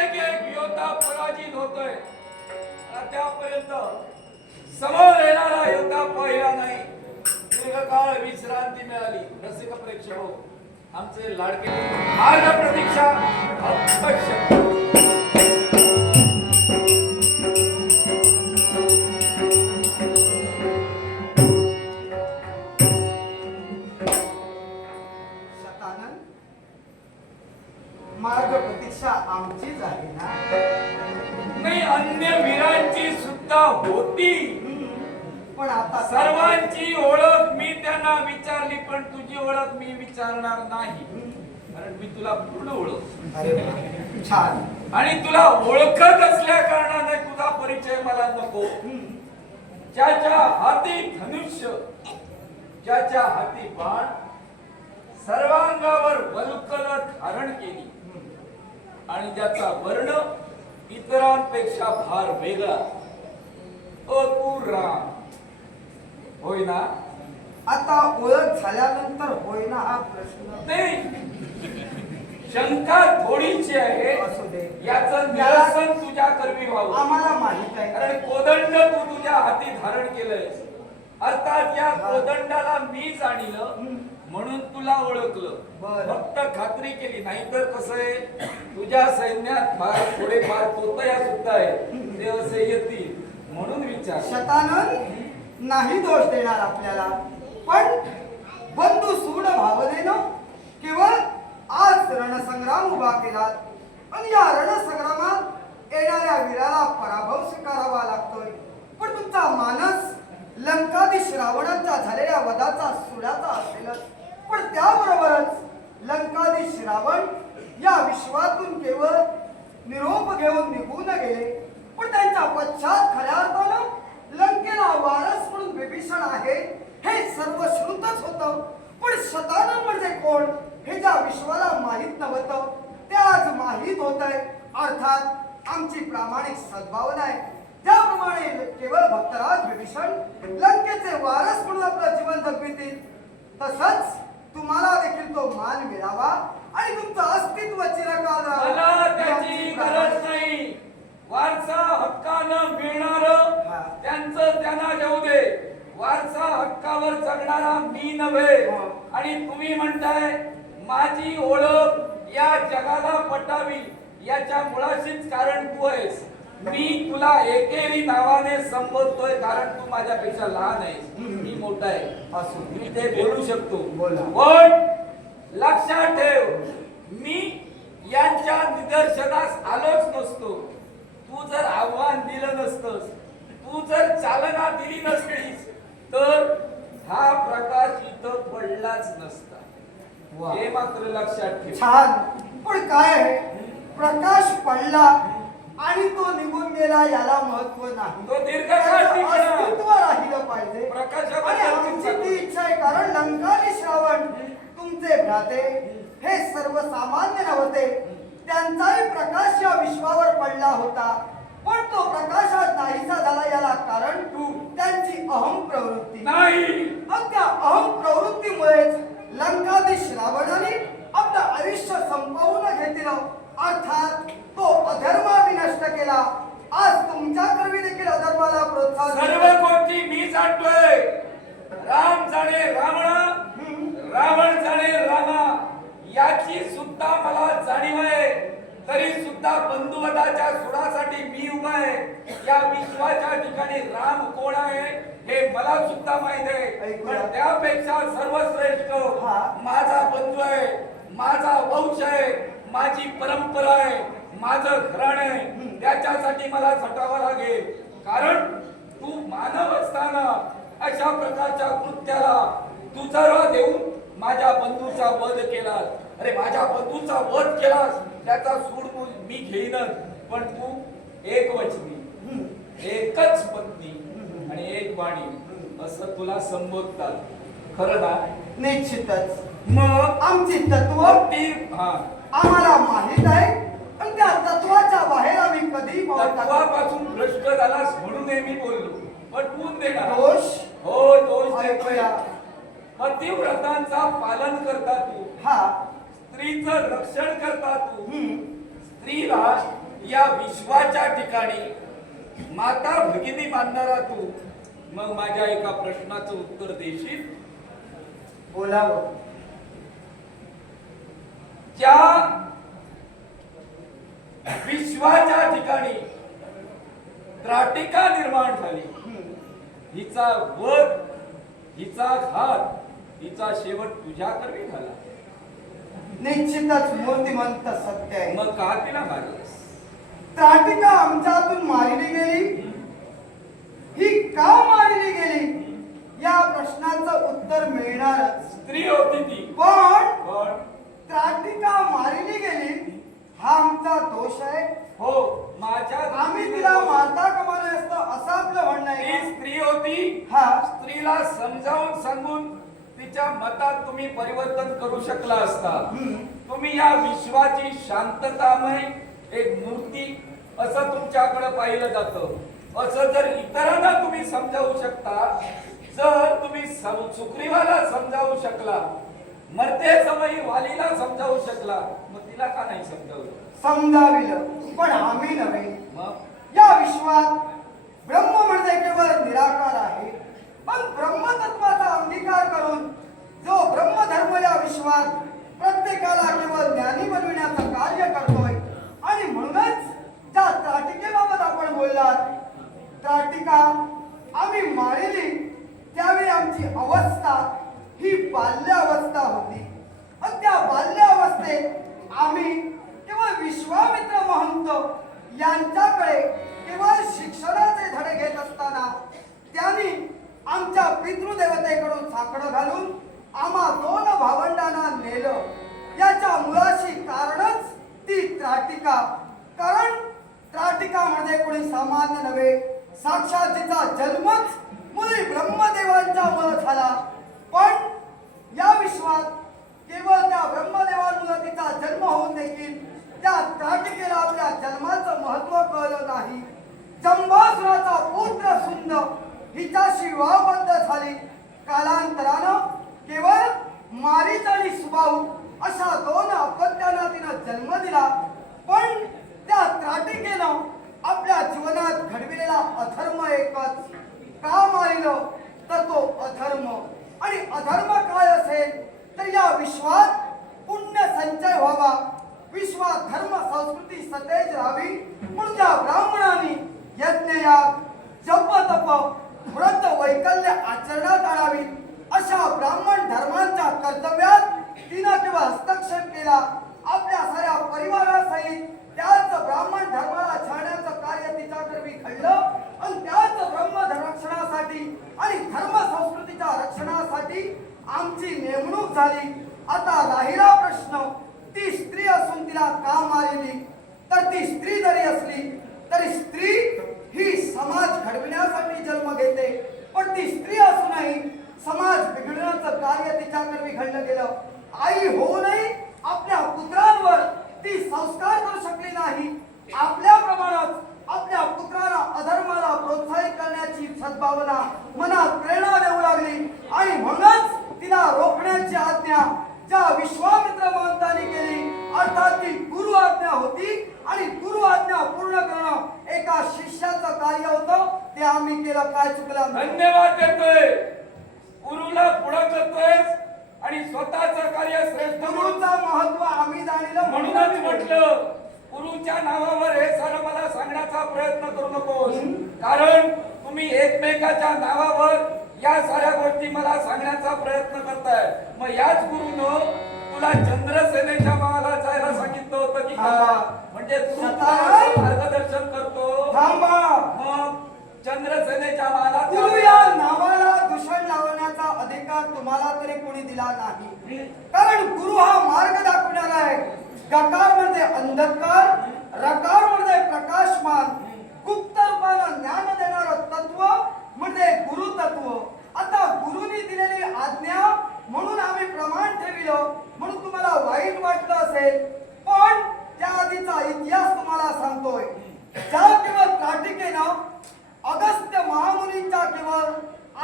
एक एक योद्धा पराजित होतोय. त्यापर्यंत समोर येणारा योद्धा पाहिला नाही. दीर्घकाळ विश्रांती मिळाली. रसिक प्रेक्षक हो, आमचे लाडके मार्ग प्रतीक्षा शतानंद मार्ग प्रतीक्षा आमचीच आहे ना. नाही अन्य वीरांची सुद्धा होती. पण आता सर्वांची ओळख मी त्यांना विचारली पण तुझी ओळख मी विचारणार नाही. कारण मी तुला पूर्ण ओळख छान. आणि तुला ओळखत असल्या कारणाने तुझा परिचय मला नको. ज्याच्या हाती धनुष्य ज्याच्या हाती बाण सर्वांगावर वल्कल धारण केली. आणि ज्याचा वर्ण इतरांपेक्षा फार वेगळा. तू राम. होय ना आता ओळख झाल्यानंतर होईना हा प्रश्न. नाही. शंका थोडीची आहे. असू दे. याचं निरसन तुझ्या कर्मी व्हावं. आम्हाला माहीत आहे. कारण कोदंड तू तुझ्या हाती धारण केलंयस. अर्थात या कोदंडाला मी जाणीलं. म्हणून तुला ओळखलं. फक्त खात्री केली. नाहीतर कसं आहे? तुझ्या सैन्यात फार थोडेफार तोतया सुद्धा आहे. ते असे येतील. म्हणून विचार. शतानंद नाही दोष देणार आपल्याला. पण बंधू सूड भावनेनं केवळ आज रणसंग्राम उभा केला आणि या रणसंग्रामात येणाऱ्या वीराला पराभव स्वीकारावा लागतोय. पण तुमचा मानस लंकाधीश रावणाचा झालेल्या वधाचा सुडाचा असेलच. पण त्याबरोबरच लंकाधीश रावण या विश्वातून केवळ निरोप घेऊन निघून गेले पण त्यांच्या पश्चात खऱ्या अर्थानं लंकेला वारस म्हणून विभीषण आहे हे सर्व श्रुतच होतं. पण शतानन म्हणजे कोण हे ज्या विश्वाला माहीत नव्हतं ते आज माहीत होत आहे अर्थात आमची प्रामाणिक सद्भावना आहे. ज्याप्रमाणे केवळ भक्तराज विभीषण लंकेचे वारस म्हणून आपलं जीवन जगवितील तसंच तुम्हाला देखील तो मान मिळावा आणि तुमचं अस्तित्व चिरकाल. मला त्याची गरज नाही वारसा हक्कानं मिळणार. त्यांचं त्यांना देऊ दे वारसा हक्कावर जगणारा मी नव्हे हा. आणि तुम्ही म्हणताय माझी ओळख या जगाला पटावी याच्या मुळाशीच कारण तू आहेस मी तुला एकेरी नावाने संबोधतोय कारण तू माझ्यापेक्षा लहान आहेस. मी मोठा आहे. असू. दे. मी ते बोलू शकतो. बोला. पण लक्षात ठेव मी यांच्या निदर्शनास आलोच नसतो. तू जर आव्हान दिलं नसतंस तू जर चालना दिली नसतीस तर हा प्रकाश इथं पडलाच नसता. हे मात्र लक्षात ठेव. छान. पण काय आहे? प्रकाश पडला. आणि तो निघून गेला याला महत्त्व नाही. तो दीर्घकाळ. अस्तित्व राहिलं पाहिजे. प्रकाशाबद्दल आणि आमची ती इच्छा आहे कारण लंकाने श्रावण तुमचे भ्राते हे सर्वसामान्य नव्हते. त्यांचाही प्रकाश या विश्वावर पडला होता. पण तो प्रकाश आज नाहीसा झाला याला कारण तू. त्यांची अहम प्रवृत्ती. नाही. आणि त्या अहम प्रवृत्तीमुळेच लंकाधीश रावणाने आपलं आयुष्य संपवून घेतलं. अर्थात तो अधर्म आम्ही नष्ट केला आज तुमच्या कर्मी देखील अधर्माला प्रोत्साहन सर्व. गोष्टी मी जाणतोय राम जाणे रावण. रावण जाणे रामा याची सुद्धा मला जाणीव आहे तरी सुद्धा बंधुवधाच्या सुडासाठी मी उभा आहे या विश्वाच्या ठिकाणी राम कोण आहे हे मला सुद्धा माहीत आहे. पण त्यापेक्षा सर्वश्रेष्ठ हा. माझा बंधू आहे माझा वंश आहे माझी परंपरा आहे माझं घराण आहे त्याच्यासाठी मला झटावं लागेल. कारण तू मानव असताना अशा प्रकारच्या कृत्याला दुजोरा देऊन माझ्या बंधूचा वध केलास. अरे माझ्या बंधूचा वध केलास त्याचा सूड तू मी घेईनच. पण तू एक वचनी एकच पत्नी आणि एक वाणी. असं तुला संबोधतात. खरं ना? निश्चितच. मग? आमची तत्व ती हा. आम्हाला माहीत आहे. आणि त्या तत्वाच्या बाहेर आम्ही कधी तत्वापासून भ्रष्ट झालास म्हणून हे मी बोललो पटवून देणार. दोष? हो दोष. देतोय. पतिव्रतांचा पालन करता तू. हा. स्त्रीचं रक्षण करता तू. स्त्रीला या विश्वाच्या ठिकाणी माता भगिनी मानणारा तू. मग माझ्या एका प्रश्नाचं उत्तर देशील? बोलावं ज्या विश्वाच्या ठिकाणी त्राटिका निर्माण झाली. हिचा वध हिचा घात हिचा शेवट तुझ्या करवी झाला. निश्चितच मूर्तिमंत सत्य आहे. मग का तिला मारलंस? त्राटिका आमच्यातून मारली गेली. ही का मारली गेली? या प्रश्नाचं उत्तर मिळणारच. स्त्री होती ती. पण त्राटिका मारली गेली. हा आमचा दोष आहे. हो माझ्या आम्ही तिला मारता कमाले असतो असं आपलं म्हणणं ती आहे स्त्री होती. हा. स्त्रीला समजावून सांगून तिच्या मतात तुम्ही परिवर्तन करू शकला असता. तुम्ही या विश्वाची शांततामय एक मूर्ती असं तुमच्याकडे पाहिलं जातं. असं जर इतरांना तुम्ही समजावू शकता जर तुम्ही सुग्रीवाला समजावू शकला मरते समयी वालीला समजावू शकला तिला का नाही समजावलं? समजाविलं. पण आम्ही नव्हे. मग? या विश्वात ब्रह्म म्हणजे केवळ निराकार आहे. पण ब्रह्मतत्वाचा अंगीकार करून जो ब्रह्मधर्म या विश्वात प्रत्येकाला केवळ ज्ञानी बनविण्याचं कार्य करतोय आणि म्हणूनच त्या त्राटिकेबाबत आपण बोललात त्राटिका आम्ही मारिली त्यावेळी आमची अवस्था ही बाल्यावस्था होती. आणि त्या बाल्यावस्थेत आम्ही केवळ विश्वामित्र महंत यांच्याकडे केवळ शिक्षणाचे धडे घेत असताना त्यांनी आमच्या पितृदेवतेकडून साकडं घालून आम्हा दोन भावंडांना नेलं. याच्या मुळाशी कारणच ती त्राटिका. कारण त्राटिका म्हणजे कोणी सामान्य नव्हे. साक्षात तिचा जन्मच मुली ब्रह्मदेवांच्या मुळे झाला. पण या विश्वात केवळ त्या ब्रह्म तिचा जन्म होऊन देखील त्या त्राटिकेला आपल्या जन्माचं महत्त्व कळलं नाही. जंबासुराचा पुत्र सुंद हिच्याशी वावबद्ध झाली. कालांतरानं केवळ मारीच आणि सुबाऊ अशा दोन अपत्यांना तिनं जन्म दिला. पण त्या त्राटिकेनं आपल्या जीवनात घडविलेला अधर्म एकच. का मारिलं? तर तो अधर्म. आणि अधर्म काय असेल? तर या विश्वात पुण्य संचय व्हावा. विश्वात धर्म संस्कृती सतेज राहावी. म्हणून त्या ब्राह्मणांनी यज्ञयाग जप तप व्रत वैकल्य आचरणात आणावी. अशा ब्राह्मण धर्मांच्या कर्तव्यात तिनं किंवा हस्तक्षेप केला. आपल्या साऱ्या परिवारासहित त्याच ब्राह्मण धर्माला छाडण्याचं कार्य तिच्याकरवी घडलं आणि त्याच ब्रह्म रक्षणासाठी आणि धर्म संस्कृतीच्या रक्षणासाठी आमची नेमणूक झाली. आता राहिला प्रश्न ती स्त्री असून तिला का आलेली. तर ती स्त्री जरी असली तरी स्त्री ही समाज घडविण्यासाठी जन्म घेते. पण ती स्त्री असूनही समाज बिघडण्याचं कार्य तिच्याकरवी घडलं गेलं. आई होऊनही आपल्या पुत्रांवर ती संस्कार करू शकली नाही. आपल्या प्रमाणात आपल्या पुत्राला अधर्माला प्रोत्साहित करण्याची सद्भावना मनात प्रेरणा देऊ लागली. आणि म्हणूनच तिला रोखण्याची आज्ञा ज्या विश्वामित्र महंतांनी केली अर्थात ती गुरु आज्ञा होती आणि गुरु आज्ञा पूर्ण करणं एका शिष्याचं कार्य होतं ते आम्ही केलं. काय चुकलं? धन्यवाद देतोय. गुरुला पुढं करतोय आणि स्वतःचं कार्य श्रेष्ठ गुरुचं महत्त्व आम्ही जाणलं म्हणूनच म्हटलं गुरुच्या नावावर हे सारं मला सांगण्याचा प्रयत्न करू नकोस. कारण तुम्ही एकमेकाच्या नावावर या साऱ्या गोष्टी मला सांगण्याचा प्रयत्न करताय. मग याच गुरुनं तुला चंद्रसेनेच्या माला जायला सांगितलं होतं की म्हणजे तू मार्गदर्शन करतो. थांबा. मग चंद्रसेनेच्या माला या नावाला दूषण लावण्याचा अधिकार तुम्हाला तरी कोणी दिला नाही. कारण गुरु हा मार्ग दाखवणारा आहे. गकार म्हणजे अंधकार रकार म्हणजे प्रकाशमान. गुप्त रूपानं ज्ञान देणारं तत्व म्हणजे गुरु तत्व. आता गुरुनी दिलेली आज्ञा म्हणून आम्ही प्रमाण ठेविलं म्हणून तुम्हाला वाईट वाटलं असेल पण त्या आधीचा इतिहास तुम्हाला सांगतोय. ज्या केवळ कार्तिकेनं अगस्त्य महामुनींच्या केवळ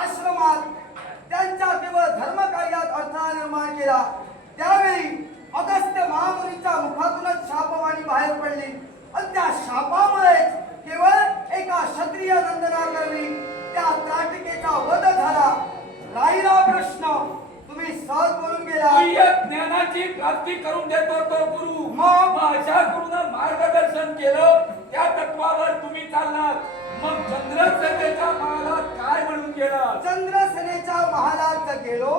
आश्रमात त्यांच्या केवळ धर्मकार्यात अडथळा निर्माण केला. त्यावेळी अगस्त्य महामुनीच्या मुखातूनच शापवाणी बाहेर पडली. आणि त्या शापामुळेच केवळ एका क्षत्रिय नंदनाकरणी त्या त्राटिकेचा वध झाला. राहिला प्रश्न. तुम्ही सहज बोलून गेला. ज्ञानाची प्राप्ती करून देतो तो गुरु. मग? अशा मार्गदर्शन केलं. त्या तत्वावर तुम्ही चालणार मग चंद्रसेनेच्या महालात काय म्हणून गेला चंद्रसेनेच्या महालात गेलो.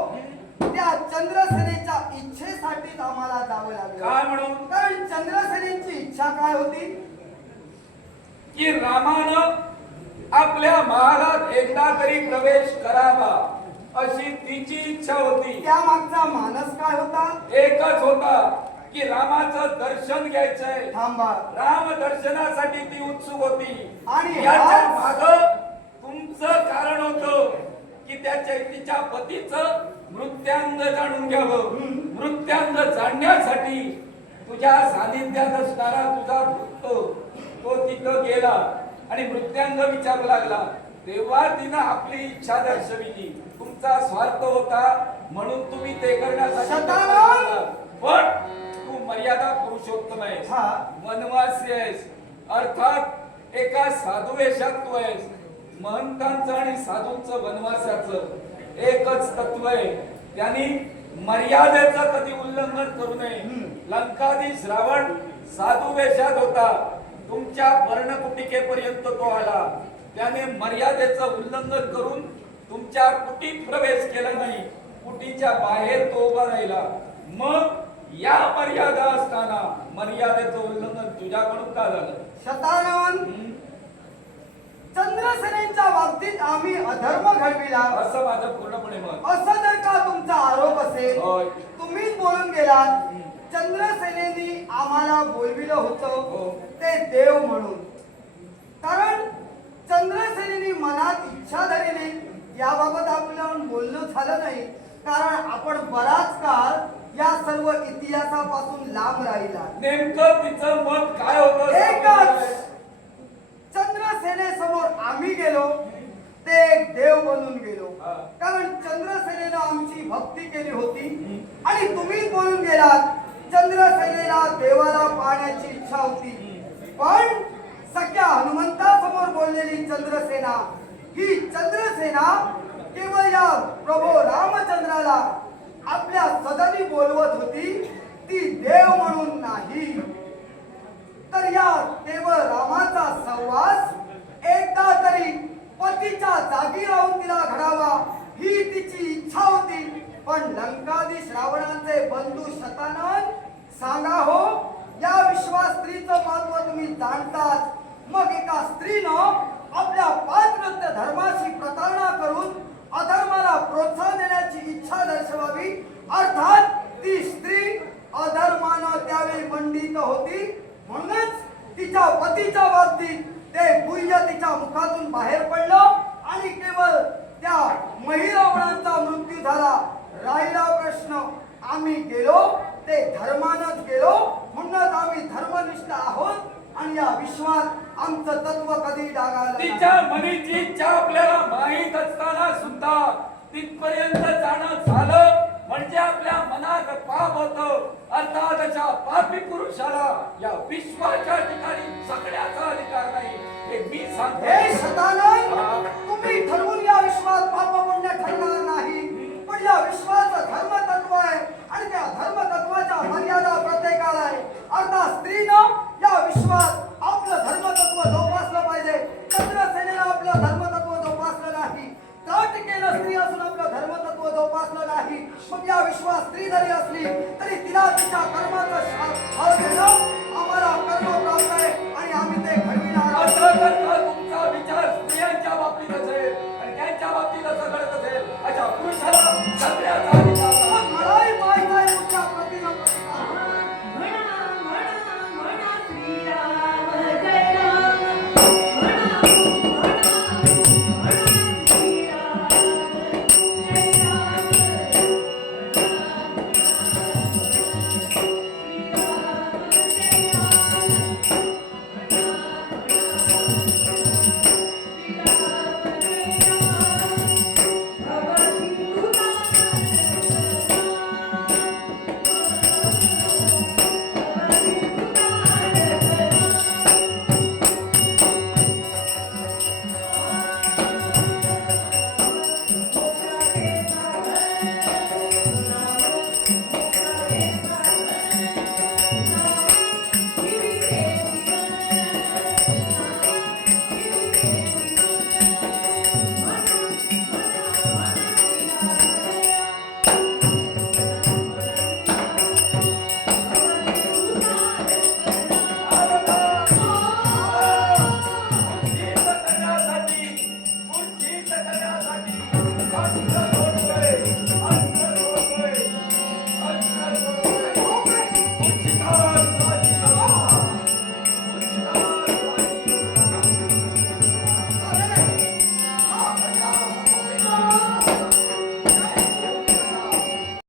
त्या चंद्रसेनेच्या इच्छेसाठी आम्हाला जावं लागलं. काय म्हणून? कारण चंद्रसेनेची इच्छा काय होती? की रामानं आपल्या महालात एकदा तरी प्रवेश करावा अशी तिची इच्छा होती. त्या मागचा मानस काय होता? एकच होता की रामाचं दर्शन घ्यायचंय. थांबा. राम दर्शनासाठी ती उत्सुक होती. आणि याच्या आज- माग तुमचं कारण होतं की त्याच्या तिच्या पतीचं मृत्यांग जाणून घ्यावं. मृत्यांग जाणण्यासाठी तुझ्या सानिध्यात असणारा तुझा भक्त तो तिथं गेला. आणि मृत्यांग विचारू लागला. तेव्हा तिनं आपली इच्छा दर्शविली. तुमचा स्वार्थ होता म्हणून तुम्ही ते करण्यासाठी! पण तू मर्यादा पुरुषोत्तम आहेस. हा. वनवासी आहेस. अर्थात एका साधू वेशात तू आहेस. महंतांचं आणि साधूंचं वनवासाचं एकच तत्व आहे. त्यांनी मर्यादेचं कधी उल्लंघन करू नये. लंकाधीश रावण साधू वेशात होता. तुमच्या पर्णकुटिकेपर्यंत तो आला त्याने मर्यादेचं उल्लंघन करून तुमच्या कुटीत प्रवेश केला नाही. कुटीच्या बाहेर तो उभा राहिला. मग या मर्यादा असताना मर्यादेचं उल्लंघन तुझ्याकडून का झालं? शतानन हं? चंद्रसेनेच्या बाबतीत आम्ही अधर्म घडविला. असं माझं पूर्णपणे मत. असं जर का तुमचा आरोप असेल होय. तुम्हीच बोलून गेलात. चंद्रसेनेनी आम्हाला बोलविलं हो. होतं ते देव म्हणून. कारण चंद्रसेनेनी मनात इच्छा धरली. याबाबत आपलं बोलणं झालं नाही. कारण आपण बराच काळ या सर्व इतिहासापासून लांब राहिला. नेमकं तिचं मत काय होतं एकच. चंद्रसेनेसमोर आम्ही गेलो. ते एक देव बनून गेलो. हा. कारण चंद्रसेनेनं आमची भक्ती केली होती. आणि तुम्ही बोलून गेलात. चंद्रसेनेला देवाला पाहण्याची इच्छा होती. पण सख्या हनुमंतासमोर बोललेली चंद्रसेना ही चंद्रसेना केवळ या प्रभू रामचंद्राला आपल्या सदनी बोलवत होती ती देव म्हणून नाही. तर या देव रामाचा सहवास एकदा तरी पतीच्या जागी राहून तिला घडावा ही तिची इच्छा होती. पण लंकादी रावणाचे बंधू शतानन सांगा हो या विश्वास स्त्रीचं महत्त्व तुम्ही जाणताच मग एका स्त्रीनं आपल्या पात्रत्य धर्माशी प्रतारणा करून अधर्माला प्रोत्साहन देण्याची इच्छा दर्शवावी. अर्थात ती स्त्री अधर्मानं त्यावेळी पंडित होती. म्हणूनच तिच्या पतीच्या बाबतीत ते गुह्य तिच्या मुखातून बाहेर पडलं आणि केवळ त्या महिरावणाचा मृत्यू झाला. राहिला प्रश्न. आम्ही गेलो ते धर्मानच गेलो म्हणूनच आम्ही धर्मनिष्ठ आहोत आणि या विश्वात आमचं तत्व कधी. तिच्या मनीची इच्छा आपल्याला माहीत असताना सुद्धा तिथपर्यंत जाणं झालं म्हणजे आपल्या मनात पाप होत. अर्थात अशा पापी पुरुषाला या विश्वाच्या ठिकाणी जगण्याचा अधिकार नाही. हे मी हे सांगतो शतानन तुम्ही ठरवून या विश्वात पाप पुण्य ठरणार नाही. पण या विश्वाचं धर्म तत्व आहे.